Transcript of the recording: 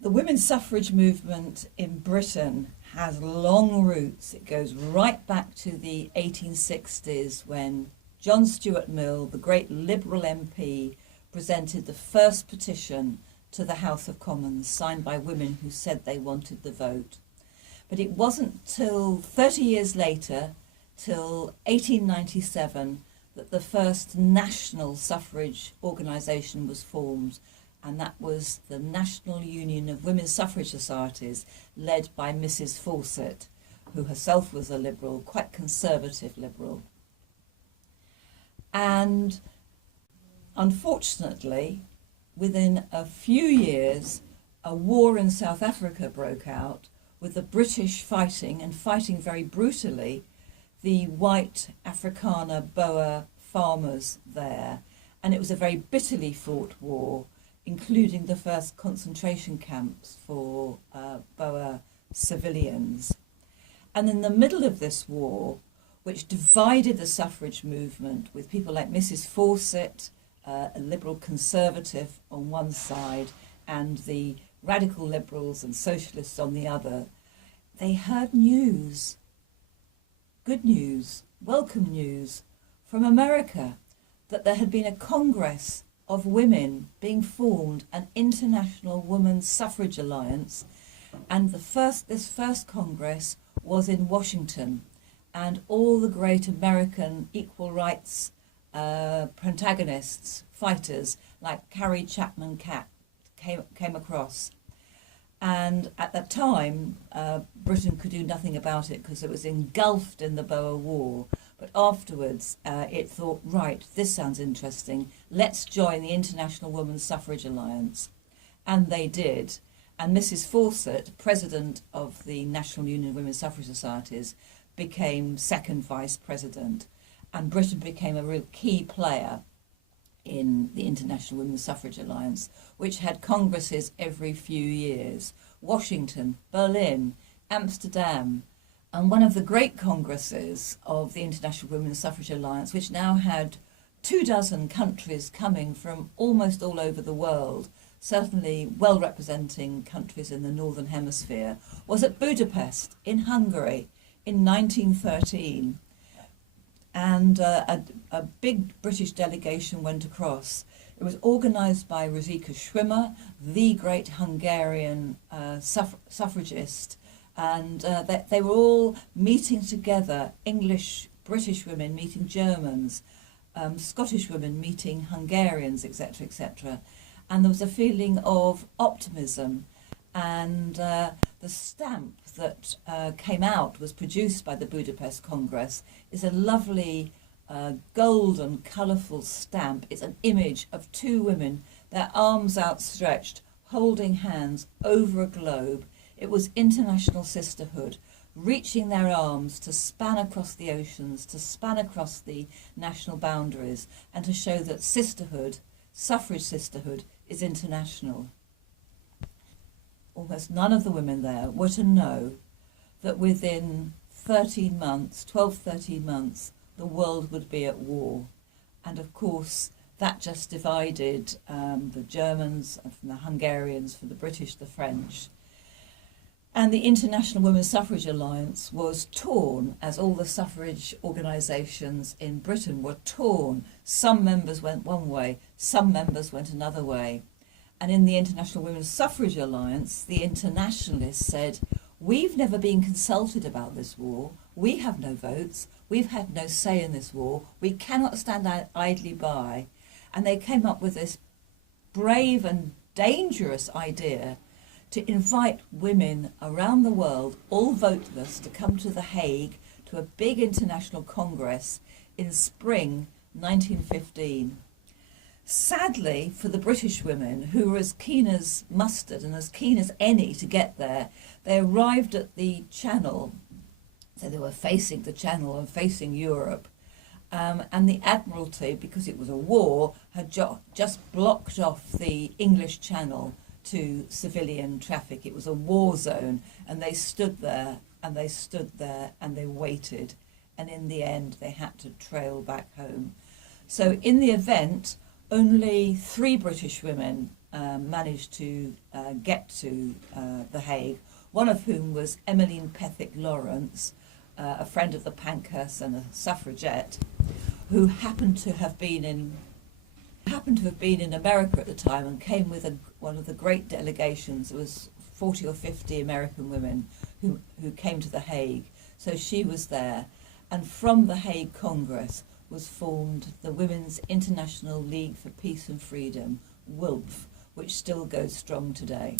The women's suffrage movement in Britain has long roots. It goes right back to the 1860s when John Stuart Mill, the great Liberal MP, presented the first petition to the House of Commons, signed by women who said they wanted the vote. But it wasn't till 30 years later, till 1897, that the first national suffrage organisation was formed, and that was the National Union of Women's Suffrage Societies, led by Mrs. Fawcett, who herself was a Liberal, quite conservative Liberal. And unfortunately, within a few years, a war in South Africa broke out, with the British fighting very brutally, the white Afrikaner Boer farmers there. And it was a very bitterly fought war, including the first concentration camps for Boer civilians. And in the middle of this war, which divided the suffrage movement with people like Mrs. Fawcett, a liberal conservative on one side, and the radical liberals and socialists on the other, they heard news, good news, welcome news, from America, that there had been a Congress of women being formed, an International Women's Suffrage Alliance, and this first Congress was in Washington, and all the great American equal rights protagonists, fighters like Carrie Chapman Catt came across. And at that time, Britain could do nothing about it because it was engulfed in the Boer War. But afterwards, it thought, right, this sounds interesting. Let's join the International Women's Suffrage Alliance. And they did. And Mrs. Fawcett, president of the National Union of Women's Suffrage Societies, became second vice president. And Britain became a real key player in the International Women's Suffrage Alliance, which had congresses every few years. Washington, Berlin, Amsterdam. And one of the great congresses of the International Women's Suffrage Alliance, which now had 24 countries coming from almost all over the world, certainly well representing countries in the Northern Hemisphere, was at Budapest in Hungary in 1913. And a big British delegation went across. It was organised by Rosika Schwimmer, the great Hungarian suffragist, and they were all meeting together, English, British women meeting Germans, Scottish women meeting Hungarians, etc., etc. And there was a feeling of optimism, and the stamp that came out, was produced by the Budapest Congress, is a lovely gold and colourful stamp. It's an image of two women, their arms outstretched, holding hands over a globe. It was international sisterhood, reaching their arms to span across the oceans, to span across the national boundaries, and to show that sisterhood, suffrage sisterhood, is international. Almost none of the women there were to know that within 13 months, 13 months, the world would be at war. And of course, that just divided the Germans from the Hungarians, from the British, the French. And the International Women's Suffrage Alliance was torn, as all the suffrage organisations in Britain were torn. Some members went one way, some members went another way. And in the International Women's Suffrage Alliance, the internationalists said, we've never been consulted about this war, we have no votes, we've had no say in this war, we cannot stand idly by. And they came up with this brave and dangerous idea to invite women around the world, all voteless, to come to The Hague to a big international congress in spring 1915. Sadly, for the British women, who were as keen as mustard and as keen as any to get there, they arrived at the Channel, so they were facing the Channel and facing Europe, and the Admiralty, because it was a war, had just blocked off the English Channel to civilian traffic. It was a war zone, and they stood there, and they stood there, and they waited, and in the end they had to trail back home. So in the event, only 3 British women managed to get to The Hague, one of whom was Emmeline Pethick Lawrence, a friend of the Pankhursts and a suffragette, who happened to have been in America at the time and came with one of the great delegations. It was 40 or 50 American women who came to The Hague. So she was there, and from the Hague Congress was formed the Women's International League for Peace and Freedom, WILPF, which still goes strong today.